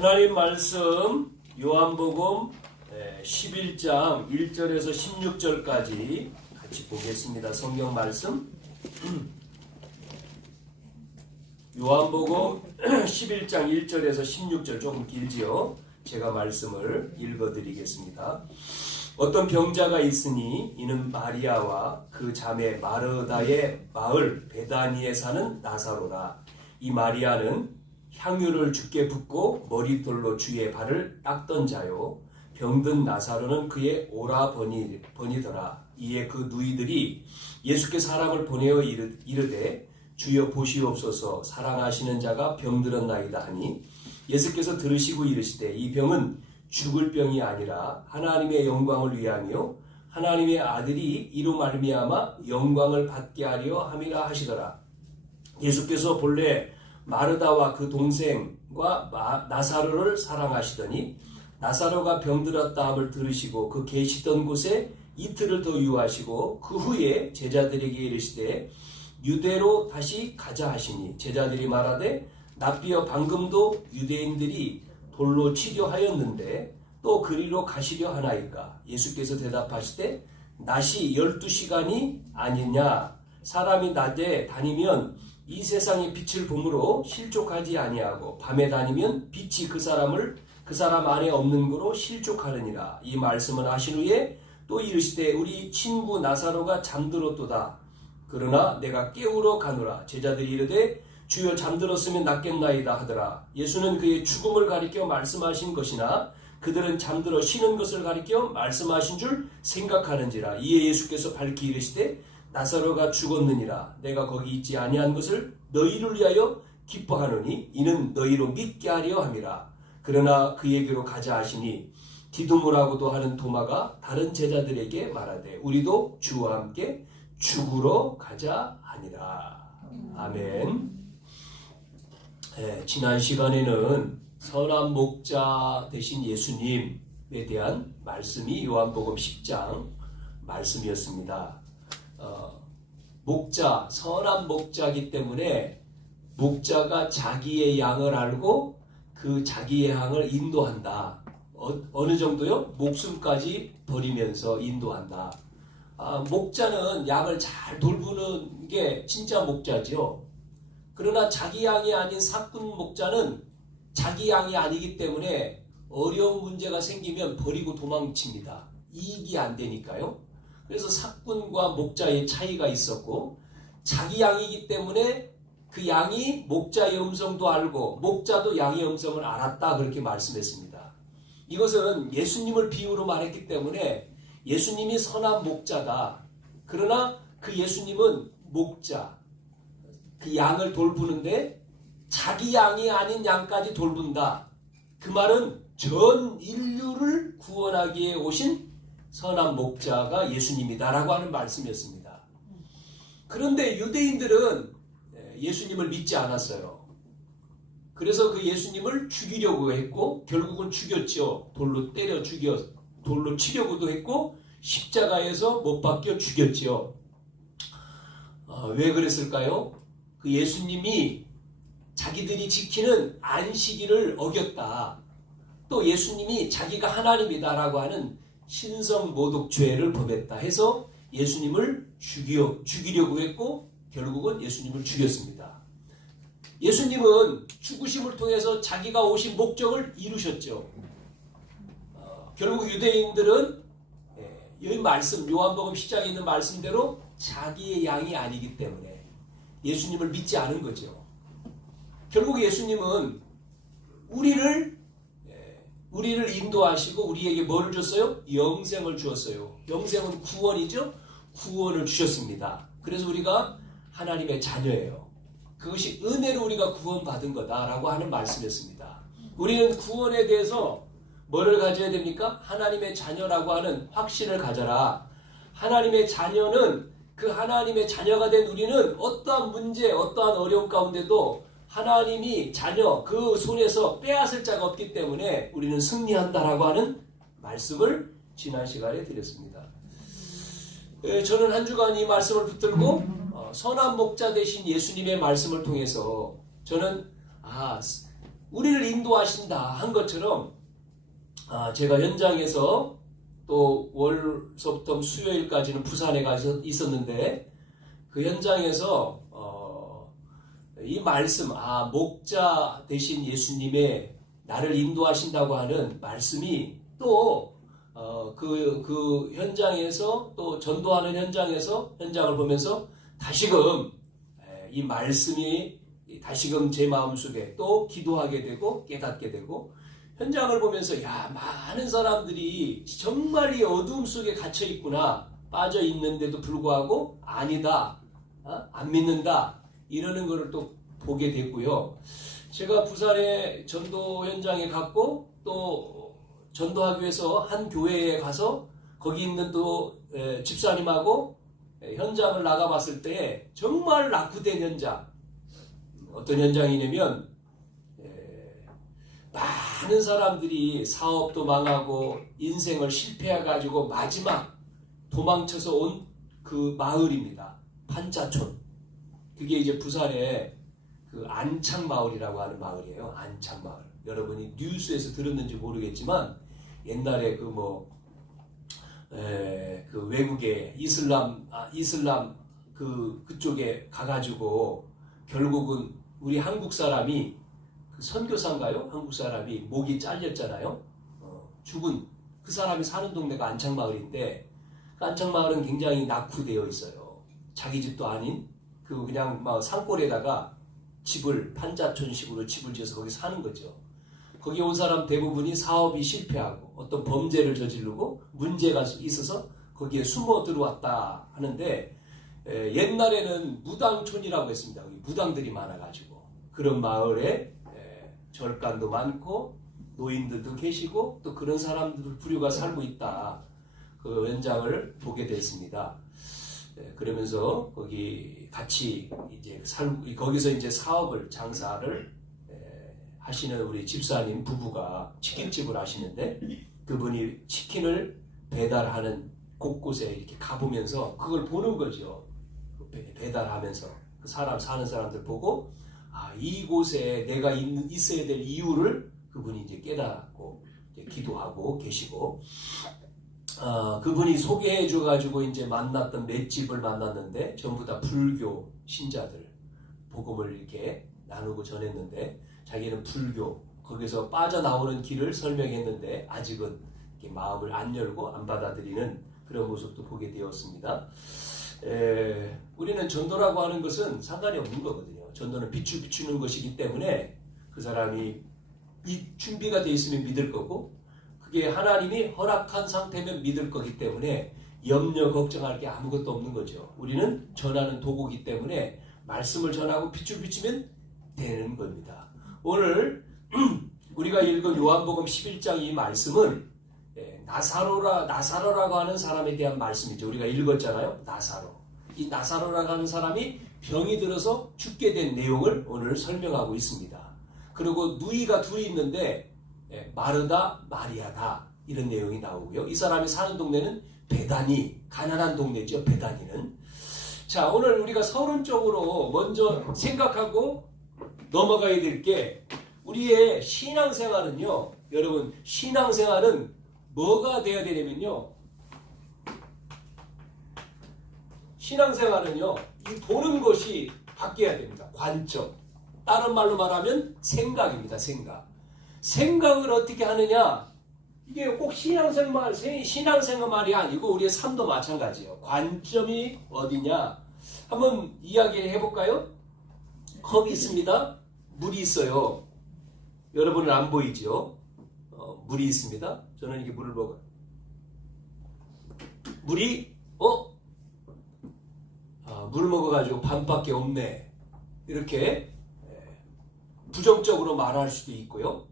하나님 말씀 요한복음 11장 1절에서 16절까지 같이 보겠습니다. 성경 말씀 요한복음 11장 1절에서 16절 조금 길지요. 제가 말씀을 읽어드리겠습니다. 어떤 병자가 있으니 이는 마리아와 그 자매 마르다의 마을 베다니에 사는 나사로라. 이 마리아는 향유를 주께 붓고 머리돌로 주의 발을 닦던 자요, 병든 나사로는 그의 오라버니더라. 이에 그 누이들이 예수께 사람을 보내어 이르되 주여 보시옵소서, 사랑하시는 자가 병들었나이다 하니 예수께서 들으시고 이르시되 이 병은 죽을 병이 아니라 하나님의 영광을 위하며 하나님의 아들이 이로 말미암아 영광을 받게 하려 함이라 하시더라. 예수께서 본래 마르다와 그 동생과 나사로를 사랑하시더니 나사로가 병들었다 함을 들으시고 그 계시던 곳에 이틀을 더 유하시고 그 후에 제자들에게 이르시되 유대로 다시 가자 하시니 제자들이 말하되 납비여 방금도 유대인들이 돌로 치려 하였는데 또 그리로 가시려 하나이까? 예수께서 대답하시되 낮이 12시간이 아니냐? 사람이 낮에 다니면 이 세상의 빛을 보므로 실족하지 아니하고 밤에 다니면 빛이 그 사람 안에 없는 거로 실족하느니라. 이 말씀을 하신 후에 또 이르시되 우리 친구 나사로가 잠들었도다. 그러나 내가 깨우러 가노라. 제자들이 이르되 주여 잠들었으면 낫겠나이다 하더라. 예수는 그의 죽음을 가리켜 말씀하신 것이나 그들은 잠들어 쉬는 것을 가리켜 말씀하신 줄 생각하는지라. 이에 예수께서 밝히 이르시되 나사로가 죽었느니라. 내가 거기 있지 아니한 것을 너희를 위하여 기뻐하노니 이는 너희로 믿게 하려 함이라. 그러나 그에게로 가자 하시니 디두모라고도 하는 도마가 다른 제자들에게 말하되 우리도 주와 함께 죽으러 가자 하니라. 아멘. 지난 시간에는 선한 목자 되신 예수님에 대한 말씀이 요한복음 10장 말씀이었습니다. 목자, 선한 목자이기 때문에 목자가 자기의 양을 알고 그 자기의 양을 인도한다. 어느 정도요? 목숨까지 버리면서 인도한다. 목자는 양을 잘 돌보는 게 진짜 목자죠. 그러나 자기 양이 아닌 사꾼 목자는 자기 양이 아니기 때문에 어려운 문제가 생기면 버리고 도망칩니다. 이익이 안 되니까요. 그래서 사꾼과 목자의 차이가 있었고, 자기 양이기 때문에 그 양이 목자의 음성도 알고 목자도 양의 음성을 알았다, 그렇게 말씀했습니다. 이것은 예수님을 비유로 말했기 때문에 예수님이 선한 목자다. 그러나 그 예수님은 목자, 그 양을 돌보는데 자기 양이 아닌 양까지 돌본다. 그 말은 전 인류를 구원하기에 오신 선한 목자가 예수님이다라고 하는 말씀이었습니다. 그런데 유대인들은 예수님을 믿지 않았어요. 그래서 그 예수님을 죽이려고 했고 결국은 죽였죠. 돌로 치려고도 했고 십자가에서 못 박혀 죽였죠. 왜 그랬을까요? 그 예수님이 자기들이 지키는 안식일을 어겼다. 또 예수님이 자기가 하나님이다라고 하는 신성모독죄를 범했다 해서 예수님을 죽이려고 했고 결국은 예수님을 죽였습니다. 예수님은 죽으심을 통해서 자기가 오신 목적을 이루셨죠. 결국 유대인들은 여기 말씀, 요한복음 10장에 있는 말씀대로 자기의 양이 아니기 때문에 예수님을 믿지 않은 거죠. 결국 예수님은 우리를 인도하시고 우리에게 뭐를 줬어요? 영생을 주었어요. 영생은 구원이죠. 구원을 주셨습니다. 그래서 우리가 하나님의 자녀예요. 그것이 은혜로 우리가 구원받은 거다라고 하는 말씀이었습니다. 우리는 구원에 대해서 뭐를 가져야 됩니까? 하나님의 자녀라고 하는 확신을 가져라. 하나님의 자녀는 그 하나님의 자녀가 된 우리는 어떠한 문제, 어떠한 어려움 가운데도 하나님이 자녀 그 손에서 빼앗을 자가 없기 때문에 우리는 승리한다라고 하는 말씀을 지난 시간에 드렸습니다. 저는 한 주간 이 말씀을 붙들고 선한 목자 되신 예수님의 말씀을 통해서 저는 우리를 인도하신다 한 것처럼 제가 현장에서 또 월서부터 수요일까지는 부산에 가 있었는데 그 현장에서 이 말씀, 목자 되신 예수님의 나를 인도하신다고 하는 말씀이 또 그 현장에서 또 전도하는 현장을 보면서 다시금 이 말씀이 다시금 제 마음속에 또 기도하게 되고 깨닫게 되고 현장을 보면서 많은 사람들이 정말 이 어두움 속에 갇혀 있구나, 빠져 있는데도 불구하고 아니다, 안 믿는다 이러는 것을 또 보게 됐고요. 제가 부산에 전도 현장에 갔고 또 전도하기 위해서 한 교회에 가서 거기 있는 또 집사님하고 현장을 나가봤을 때 정말 낙후된 현장. 어떤 현장이냐면 많은 사람들이 사업도 망하고 인생을 실패해가지고 마지막 도망쳐서 온 그 마을입니다. 판자촌. 그게 이제 부산의 그 안창마을이라고 하는 마을이에요. 안창마을. 여러분이 뉴스에서 들었는지 모르겠지만 옛날에 그 외국의 이슬람 그쪽에 가가지고 결국은 우리 한국 사람이 그 선교사인가요? 한국 사람이 목이 잘렸잖아요. 죽은 그 사람이 사는 동네가 안창마을인데 그 안창마을은 굉장히 낙후되어 있어요. 자기 집도 아닌 그냥 막 산골에다가 판자촌식으로 집을 지어서 거기 사는 거죠. 거기 온 사람 대부분이 사업이 실패하고 어떤 범죄를 저지르고 문제가 있어서 거기에 숨어 들어왔다 하는데 옛날에는 무당촌이라고 했습니다. 무당들이 많아가지고 그런 마을에 절간도 많고 노인들도 계시고 또 그런 사람들 부류가 살고 있다. 그 현장을 보게 됐습니다. 그러면서 거기 같이 이제 거기서 이제 장사를 하시는 우리 집사님 부부가 치킨집을 하시는데 그분이 치킨을 배달하는 곳곳에 이렇게 가보면서 그걸 보는 거죠. 배달하면서 그 사는 사람들 보고 이곳에 내가 있어야 될 이유를 그분이 이제 깨닫고 이제 기도하고 계시고 그분이 소개해 줘가지고 이제 만났던 맷집을 만났는데 전부 다 불교 신자들 복음을 이렇게 나누고 전했는데 자기는 불교 거기서 빠져나오는 길을 설명했는데 아직은 이렇게 마음을 안 열고 안 받아들이는 그런 모습도 보게 되었습니다. 우리는 전도라고 하는 것은 상관이 없는 거거든요. 전도는 비추는 것이기 때문에 그 사람이 이 준비가 되어 있으면 믿을 거고 그게 하나님이 허락한 상태면 믿을 거기 때문에 염려 걱정할 게 아무것도 없는 거죠. 우리는 전하는 도구이기 때문에 말씀을 전하고 비추면 되는 겁니다. 오늘 우리가 읽은 요한복음 11장 이 말씀은 나사로라고 하는 사람에 대한 말씀이죠. 우리가 읽었잖아요. 나사로. 이 나사로라고 하는 사람이 병이 들어서 죽게 된 내용을 오늘 설명하고 있습니다. 그리고 누이가 둘이 있는데 마르다, 마리아다 이런 내용이 나오고요. 이 사람이 사는 동네는 베다니, 가난한 동네죠. 베다니는. 자, 오늘 우리가 서론적으로 먼저 생각하고 넘어가야 될 게 우리의 신앙생활은요. 여러분 신앙생활은 뭐가 돼야 되냐면요. 신앙생활은요. 이 보는 것이 바뀌어야 됩니다. 관점. 다른 말로 말하면 생각입니다. 생각을 어떻게 하느냐? 이게 꼭 신앙생활이 아니고 우리의 삶도 마찬가지예요. 관점이 어디냐? 한번 이야기해 볼까요? 컵이 있습니다. 물이 있어요. 여러분은 안 보이죠? 물이 있습니다. 저는 이게 물을 먹어요. 물이 물 먹어가지고 반밖에 없네. 이렇게 부정적으로 말할 수도 있고요.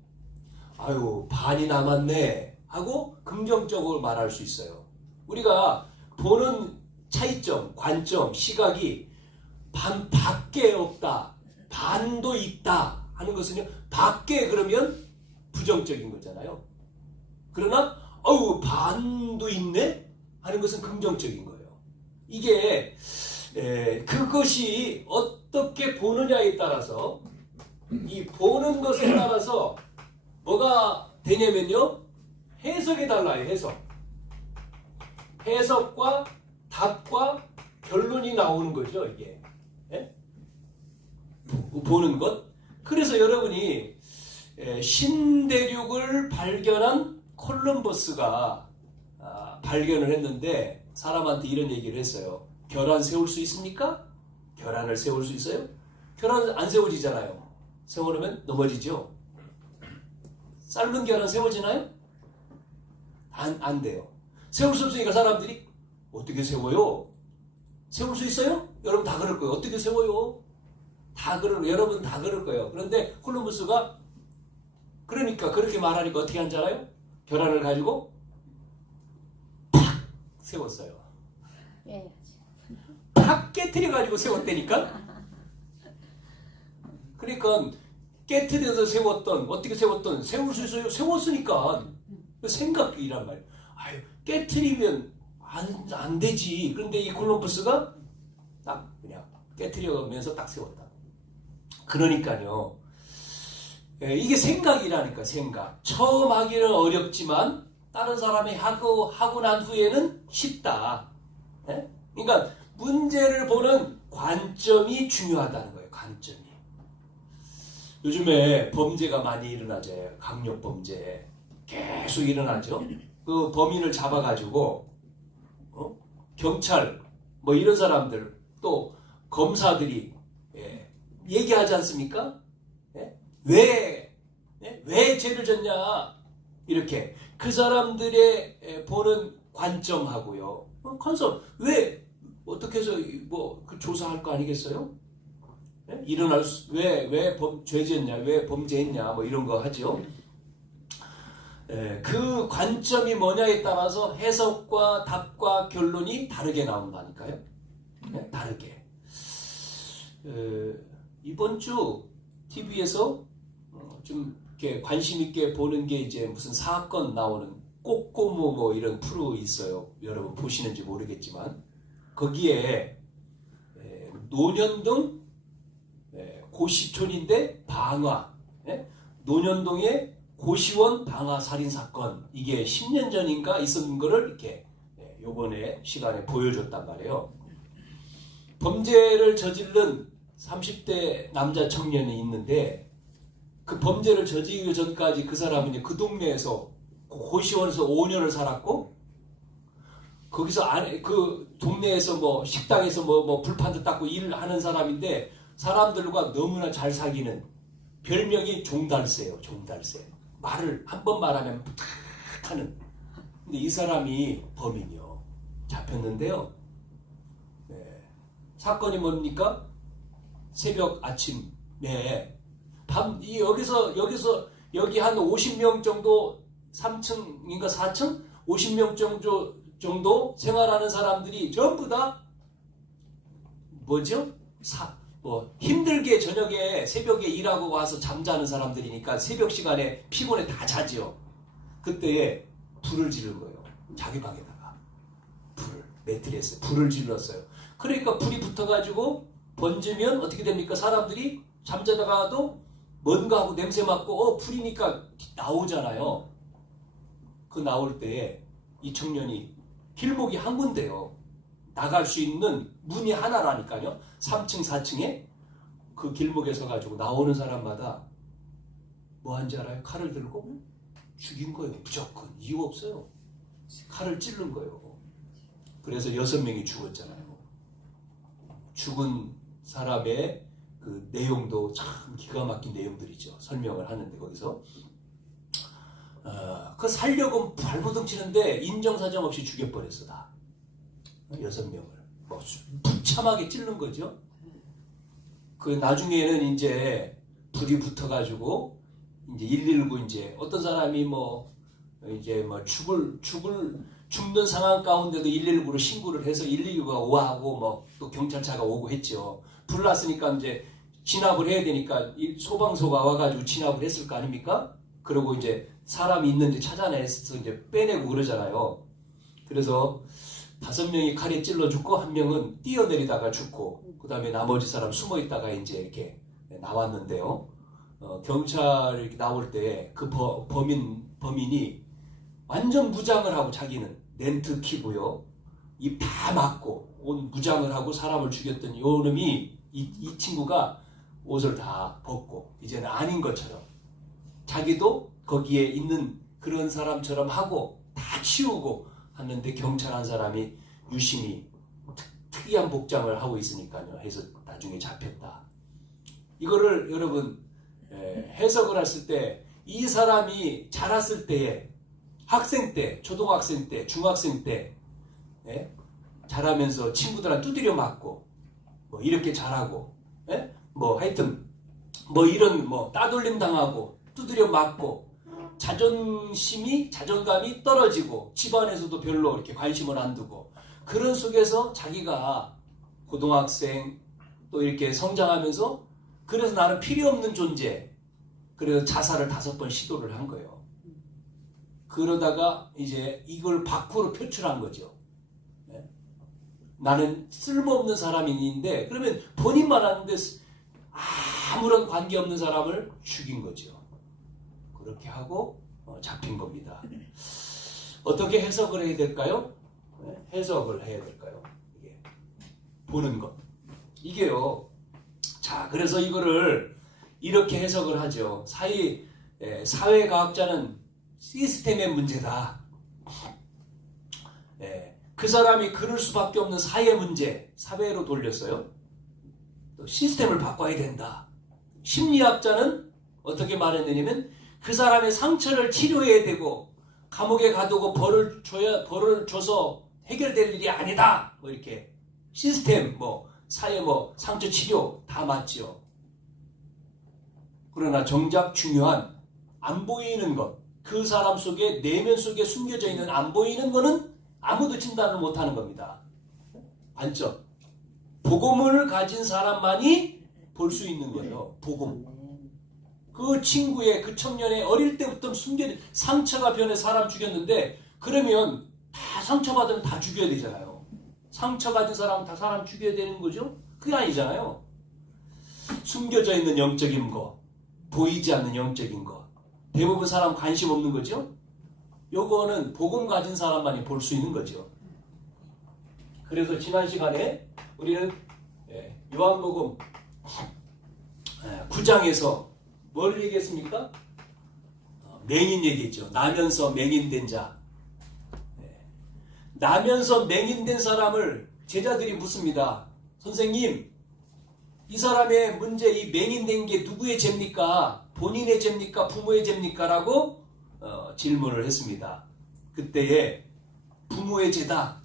아유 반이 남았네 하고 긍정적으로 말할 수 있어요. 우리가 보는 차이점, 관점, 시각이 반밖에 없다, 반도 있다 하는 것은요. 밖에 그러면 부정적인 거잖아요. 그러나 반도 있네 하는 것은 긍정적인 거예요. 이게 그것이 어떻게 보느냐에 따라서 이 보는 것에 따라서 뭐가 되냐면요, 해석이 달라요. 해석과 답과 결론이 나오는 거죠, 이게. 예? 보는 것. 그래서 여러분이 신대륙을 발견한 콜럼버스가 발견을 했는데 사람한테 이런 얘기를 했어요. 결혼 세울 수 있습니까? 결혼을 세울 수 있어요? 결혼 안 세워지잖아요. 세워놓으면 넘어지죠. 삶은 계란 세워지나요? 안 돼요. 세울 수 없으니까 사람들이 어떻게 세워요? 세울 수 있어요? 여러분 다 그럴 거예요. 어떻게 세워요? 여러분 다 그럴 거예요. 그런데 콜럼버스가 그러니까 그렇게 말하니까 어떻게 한 줄 알아요? 계란을 가지고 팍 세웠어요. 팍 깨트려 가지고 세웠다니까. 그러니까 깨트려서 세웠던, 어떻게 세웠던, 세울 수 있어요? 세웠으니까. 생각이란 말이에요. 아유, 깨트리면 안 되지. 그런데 이 콜럼버스가 딱 그냥 깨트려면서 딱 세웠다. 그러니까요. 이게 생각이라니까, 생각. 처음 하기는 어렵지만 다른 사람이 하고 난 후에는 쉽다. 예? 그러니까 문제를 보는 관점이 중요하다는 거예요. 관점이. 요즘에 범죄가 많이 일어나죠. 강력범죄 계속 일어나죠. 그 범인을 잡아가지고 경찰 뭐 이런 사람들 또 검사들이 얘기하지 않습니까? 왜 죄를 졌냐 이렇게 그 사람들의 보는 관점하고요. 컨설 왜 어떻게 해서 그 조사할 거 아니겠어요? 왜 죄졌냐, 왜 범죄했냐, 뭐 이런 거 하죠. 그 관점이 뭐냐에 따라서 해석과 답과 결론이 다르게 나온다니까요. 다르게. 이번 주 TV에서 좀 이렇게 관심 있게 보는 게 이제 무슨 사건 나오는 꼬꼬무 뭐 이런 프로 있어요. 여러분 보시는지 모르겠지만 거기에 논현동 고시촌인데 방화, 논현동의 고시원 방화 살인 사건, 이게 10년 전인가 있었는 거를 이렇게 요번에 시간에 보여줬단 말이에요. 범죄를 저지른 30대 남자 청년이 있는데 그 범죄를 저지르기 전까지 그 사람은 이제 그 동네에서 고시원에서 5년을 살았고 거기서 그 동네에서 뭐 식당에서 뭐 불판도 닦고 일을 하는 사람인데 사람들과 너무나 잘 사귀는 별명이 종달새예요. 종달새. 말을 한 번 말하면 탁 하는. 근데 이 사람이 범인이요. 잡혔는데요. 사건이 뭡니까? 새벽 아침. 여기 한 50명 정도 3층인가 4층? 50명 정도 생활하는 사람들이 전부 다 뭐죠? 힘들게 저녁에 새벽에 일하고 와서 잠자는 사람들이니까 새벽 시간에 피곤해 다 자지요. 그때 불을 지른 거예요. 자기 방에다가 매트리스에 불을 질렀어요. 그러니까 불이 붙어가지고 번지면 어떻게 됩니까? 사람들이 잠자다가도 뭔가 하고 냄새 맡고 불이니까 나오잖아요. 그 나올 때에 이 청년이 길목이 한 군데요. 나갈 수 있는 문이 하나라니까요. 3층, 4층에 그 길목에 서가지고 나오는 사람마다 뭐 한지 알아요? 칼을 들고 죽인 거예요. 무조건. 이유 없어요. 칼을 찌른 거예요. 그래서 6명이 죽었잖아요. 죽은 사람의 그 내용도 참 기가 막힌 내용들이죠. 설명을 하는데 거기서 그 살려고 발버둥 치는데 인정사정 없이 죽여버렸어 다. 6명을 무참하게 찌른 거죠. 그 나중에는 이제 불이 붙어가지고 이제 119 이제 어떤 사람이 죽는 상황 가운데도 119로 신고를 해서 119가 오하고 또 경찰차가 오고 했죠. 불 났으니까 이제 진압을 해야 되니까 소방서가 와가지고 진압을 했을 거 아닙니까? 그리고 이제 사람이 있는지 찾아내서 이제 빼내고 그러잖아요. 그래서 5명이 칼에 찔러 죽고 1명은 뛰어내리다가 죽고 그 다음에 나머지 사람 숨어 있다가 이제 이렇게 나왔는데요. 경찰 이렇게 나올 때 그 범인이 완전 무장을 하고 자기는 렌트 키고요. 입 다 막고 온 무장을 하고 사람을 죽였던 요 놈이 이 친구가 옷을 다 벗고 이제는 아닌 것처럼 자기도 거기에 있는 그런 사람처럼 하고 다 치우고 하는데 경찰 한 사람이 유심히 특이한 복장을 하고 있으니까요. 해서 나중에 잡혔다. 이거를 여러분 해석을 했을 때 이 사람이 자랐을 때에 학생 때, 초등학생 때, 중학생 때 자라면서 친구들한테 두드려 맞고 뭐 이렇게 자라고 뭐 하여튼 뭐 이런 뭐 따돌림 당하고 두드려 맞고 자존감이 떨어지고 집안에서도 별로 이렇게 관심을 안 두고 그런 속에서 자기가 고등학생 또 이렇게 성장하면서 그래서 나는 필요 없는 존재 그래서 자살을 5번 시도를 한 거예요. 그러다가 이제 이걸 밖으로 표출한 거죠. 나는 쓸모없는 사람인데 그러면 본인만 하는데 아무런 관계없는 사람을 죽인 거죠. 그렇게 하고 잡힌 겁니다. 어떻게 해석을 해야 될까요? 해석을 해야 될까요? 이게 보는 것. 이게요. 자, 그래서 이거를 이렇게 해석을 하죠. 사회과학자는 시스템의 문제다. 그 사람이 그럴 수밖에 없는 사회 문제, 사회로 돌렸어요. 또 시스템을 바꿔야 된다. 심리학자는 어떻게 말했느냐면 그 사람의 상처를 치료해야 되고 감옥에 가두고 벌을 줘서 해결될 일이 아니다. 뭐 이렇게 시스템, 사회 상처 치료 다 맞죠. 그러나 정작 중요한 안 보이는 것, 그 사람 속에 내면 속에 숨겨져 있는 안 보이는 거는 아무도 진단을 못하는 겁니다. 반점. 복음을 가진 사람만이 볼 수 있는 거예요. 복음. 그 친구의 그 청년의 어릴 때부터 숨겨진 상처가 변해 사람 죽였는데 그러면 다 상처받으면 다 죽여야 되잖아요. 상처 가진 사람은 다 사람 죽여야 되는 거죠? 그게 아니잖아요. 숨겨져 있는 영적인 거, 보이지 않는 영적인 거, 대부분 사람 관심 없는 거죠? 요거는 복음 가진 사람만이 볼 수 있는 거죠. 그래서 지난 시간에 우리는 요한복음 9장에서 뭘 얘기했습니까? 맹인 얘기했죠. 나면서 맹인된 자. 나면서 맹인된 사람을 제자들이 묻습니다. 선생님, 이 사람의 문제, 이 맹인된 게 누구의 죄입니까? 본인의 죄입니까? 부모의 죄입니까? 라고 질문을 했습니다. 그때에 부모의 죄다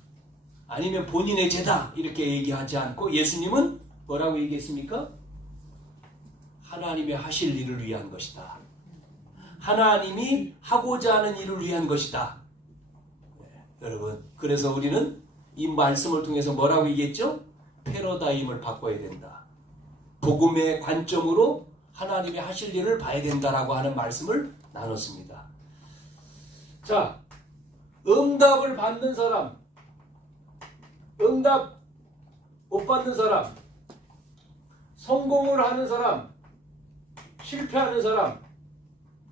아니면 본인의 죄다 이렇게 얘기하지 않고 예수님은 뭐라고 얘기했습니까? 하나님의 하실 일을 위한 것이다. 하나님이 하고자 하는 일을 위한 것이다. 여러분, 그래서 우리는 이 말씀을 통해서 뭐라고 얘기했죠? 패러다임을 바꿔야 된다. 복음의 관점으로 하나님이 하실 일을 봐야 된다라고 하는 말씀을 나눴습니다. 자, 응답을 받는 사람, 응답 못 받는 사람, 성공을 하는 사람, 실패하는 사람,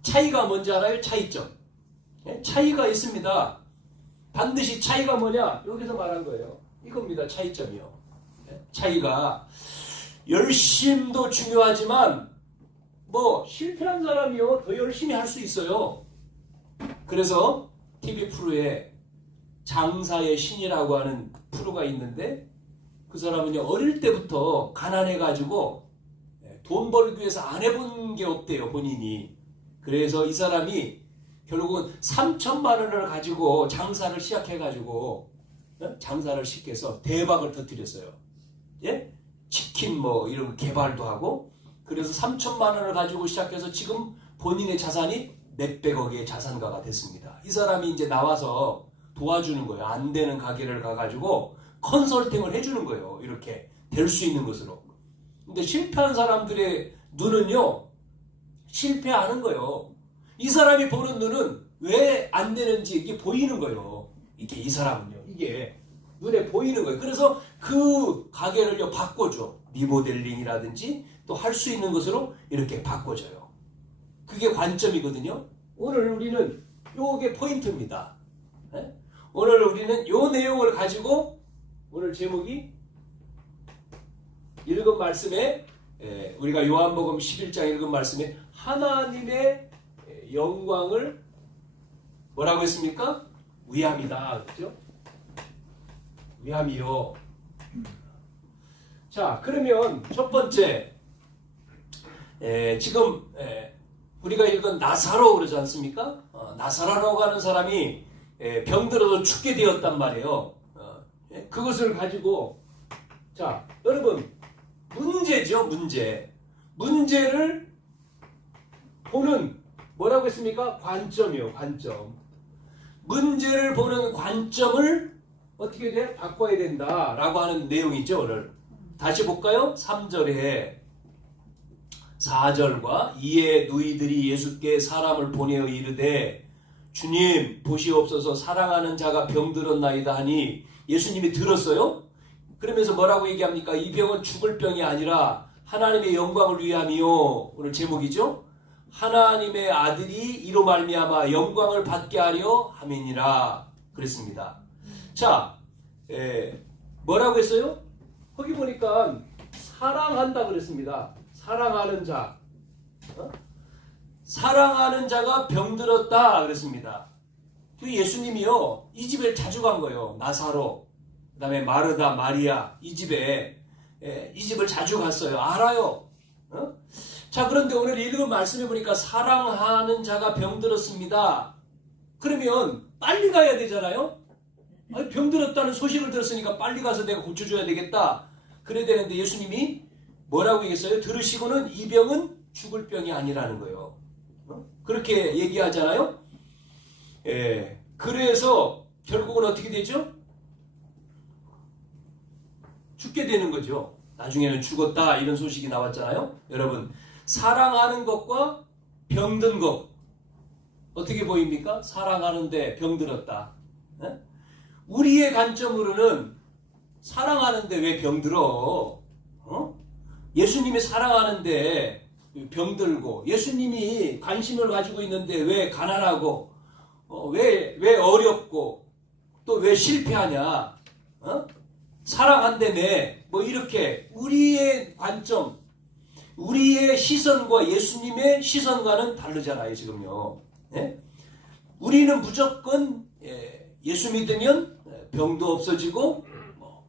차이가 뭔지 알아요? 차이점. 차이가 있습니다. 반드시 차이가 뭐냐? 여기서 말한 거예요. 이겁니다. 차이점이요. 차이가 열심도 중요하지만 실패한 사람이요 더 열심히 할 수 있어요. 그래서 TV 프로에 장사의 신이라고 하는 프로가 있는데 그 사람은요 어릴 때부터 가난해가지고 돈 벌기 위해서 안 해본 게 없대요 본인이. 그래서 이 사람이 결국은 3천만 원을 가지고 장사를 시작해가지고 장사를 시켜서 대박을 터뜨렸어요. 예? 치킨 이런 개발도 하고 그래서 3천만 원을 가지고 시작해서 지금 본인의 자산이 몇백억의 자산가가 됐습니다. 이 사람이 이제 나와서 도와주는 거예요. 안 되는 가게를 가가지고 컨설팅을 해주는 거예요. 이렇게 될 수 있는 것으로. 근데 실패한 사람들의 눈은요 실패하는 거예요. 이 사람이 보는 눈은 왜 안 되는지 이게 보이는 거예요. 이게 이 사람은요 이게 눈에 보이는 거예요. 그래서 그 가게를요 바꿔줘. 리모델링이라든지 또 할 수 있는 것으로 이렇게 바꿔줘요. 그게 관점이거든요. 오늘 우리는 요게 포인트입니다. 예? 오늘 우리는 요 내용을 가지고 오늘 제목이 읽은 말씀에 우리가 요한복음 11장 읽은 말씀에 하나님의 영광을 뭐라고 했습니까? 위함이다. 그렇죠? 위함이요. 자, 그러면 첫 번째 지금 우리가 읽은 나사로 그러지 않습니까? 나사로라고 하는 사람이 병들어서 죽게 되었단 말이에요. 그것을 가지고 자, 여러분 문제죠, 문제. 문제를 보는 뭐라고 했습니까? 관점이요, 관점. 문제를 보는 관점을 어떻게 돼? 바꿔야 된다라고 하는 내용이죠, 오늘. 다시 볼까요? 3절에 4절과 이에 너희들이 예수께 사람을 보내어 이르되 주님 보시옵소서 사랑하는 자가 병들었나이다 하니 예수님이 들었어요? 그러면서 뭐라고 얘기합니까? 이 병은 죽을 병이 아니라 하나님의 영광을 위함이요. 오늘 제목이죠. 하나님의 아들이 이로 말미암아 영광을 받게 하려 함이니라 그랬습니다. 자, 뭐라고 했어요? 거기 보니까 사랑한다 그랬습니다. 사랑하는 자. 사랑하는 자가 병들었다 그랬습니다. 그 예수님이요. 이 집에 자주 간 거예요. 나사로, 그 다음에 마르다, 마리아 이 집에 이 집을 자주 갔어요. 알아요. 자, 그런데 오늘 읽은 말씀해 보니까 사랑하는 자가 병들었습니다. 그러면 빨리 가야 되잖아요. 아니, 병들었다는 소식을 들었으니까 빨리 가서 내가 고쳐줘야 되겠다. 그래야 되는데 예수님이 뭐라고 얘기했어요? 들으시고는 이 병은 죽을 병이 아니라는 거예요. 그렇게 얘기하잖아요. 그래서 결국은 어떻게 되죠? 죽게 되는 거죠. 나중에는 죽었다 이런 소식이 나왔잖아요. 여러분, 사랑하는 것과 병든 것 어떻게 보입니까? 사랑하는데 병들었다. 우리의 관점으로는 사랑하는데 왜 병들어? 예수님이 사랑하는데 병들고 예수님이 관심을 가지고 있는데 왜 가난하고 왜 어렵고 또 왜 실패하냐? 사랑한다며 뭐 이렇게 우리의 관점, 우리의 시선과 예수님의 시선과는 다르잖아요 지금요. 우리는 무조건 예수 믿으면 병도 없어지고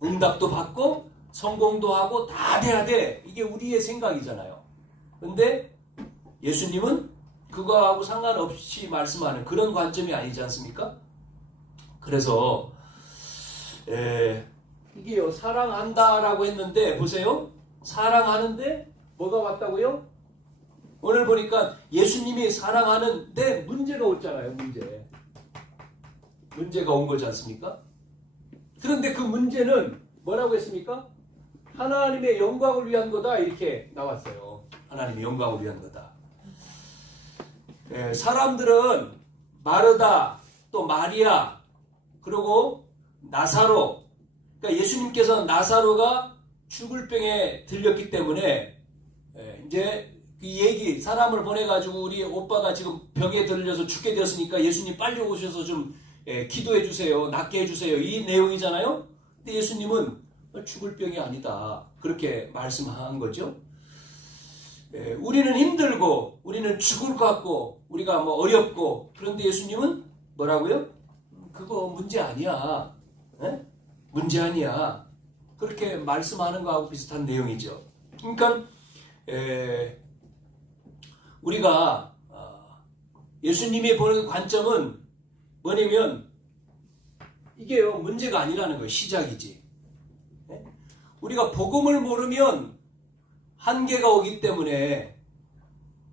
응답도 받고 성공도 하고 다 돼야 돼. 이게 우리의 생각이잖아요. 근데 예수님은 그거하고 상관없이 말씀하는 그런 관점이 아니지 않습니까? 그래서 이게요, 사랑한다라고 했는데 보세요. 사랑하는데 뭐가 왔다고요? 오늘 보니까 예수님이 사랑하는데 문제가 왔잖아요. 문제가 온 거지 않습니까? 그런데 그 문제는 뭐라고 했습니까? 하나님의 영광을 위한 거다 이렇게 나왔어요. 하나님의 영광을 위한 거다. 사람들은 마르다 또 마리아 그리고 나사로, 그러니까 예수님께서 나사로가 죽을 병에 들렸기 때문에 이제 그 얘기 사람을 보내가지고 우리 오빠가 지금 병에 들려서 죽게 되었으니까 예수님 빨리 오셔서 좀 기도해 주세요. 낫게 해주세요. 이 내용이잖아요. 근데 예수님은 죽을 병이 아니다. 그렇게 말씀한 거죠. 우리는 힘들고 우리는 죽을 것 같고 우리가 뭐 어렵고 그런데 예수님은 뭐라고요? 그거 문제 아니야. 문제 아니야. 그렇게 말씀하는 거하고 비슷한 내용이죠. 그러니까 우리가 예수님이 보는 관점은 뭐냐면 이게요 문제가 아니라는 거예요. 시작이지. 우리가 복음을 모르면 한계가 오기 때문에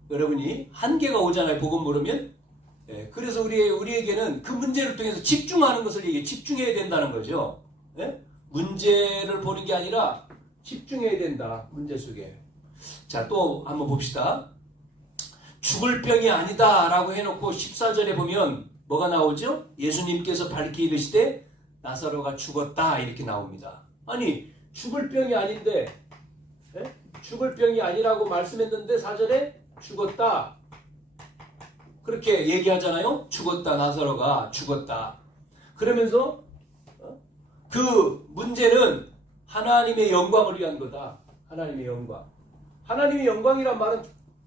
여러분이 한계가 오잖아요. 복음 모르면. 그래서 우리에게는 그 문제를 통해서 집중하는 것을 얘기해. 집중해야 된다는 거죠. 문제를 보는 게 아니라 집중해야 된다. 문제 속에. 자, 또 한번 봅시다. 죽을 병이 아니다 라고 해놓고 14절에 보면 뭐가 나오죠? 예수님께서 밝히 이르시되 나사로가 죽었다 이렇게 나옵니다. 아니 죽을 병이 아닌데 죽을 병이 아니라고 말씀했는데 4절에 죽었다. 그렇게 얘기하잖아요. 죽었다. 나사로가 죽었다. 그러면서 그 문제는 하나님의 영광을 위한 거다. 하나님의 영광. 하나님의 영광이란 말은